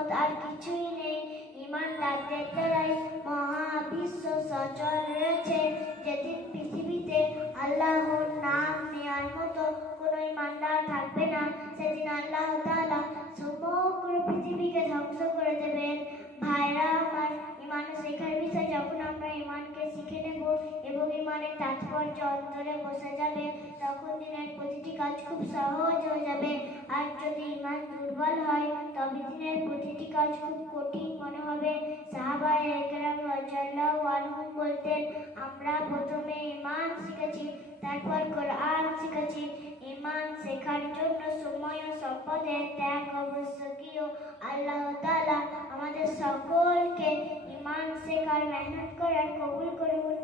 সম্পদ আর কিছুই নেই। ইমানদারদের দ্বারাই মহাবিশ্ব সচল রয়েছে। যেদিন পৃথিবীতে আল্লাহর নাম নেওয়ার মতো কোনো ইমানদার থাকবে না, সেদিন আল্লাহ তাআলা সমগ্র পৃথিবীকে ধ্বংস করে দেবেন। ভাইরা আমার, ইমান শেখার বিষয় যখন আমরা ইমানকে শিখে নেব এবং ইমানের তাৎপর্য অন্তরে বসে যাবে, তখন দিনের প্রতিটি কাজ খুব সহজ হয়ে যাবে। আর যদি ইমান দুর্বল হয়, তবে দিনের প্রতিটি কাজ খুব কঠিন মনে হবে। সাহাবায়ে কেরাম রাদিয়াল্লাহু আনহুম বলতেন, আমরা প্রথমে ইমান শিখেছি, তারপর কোরআন শিখেছি। ইমান শেখার জন্য সময় ও সম্পদের ত্যাগ আবশ্যকীয়। আল্লাহ তাআলা আমাদের সকলকে ইমান শেখার মেহনত করার কবুল করুন।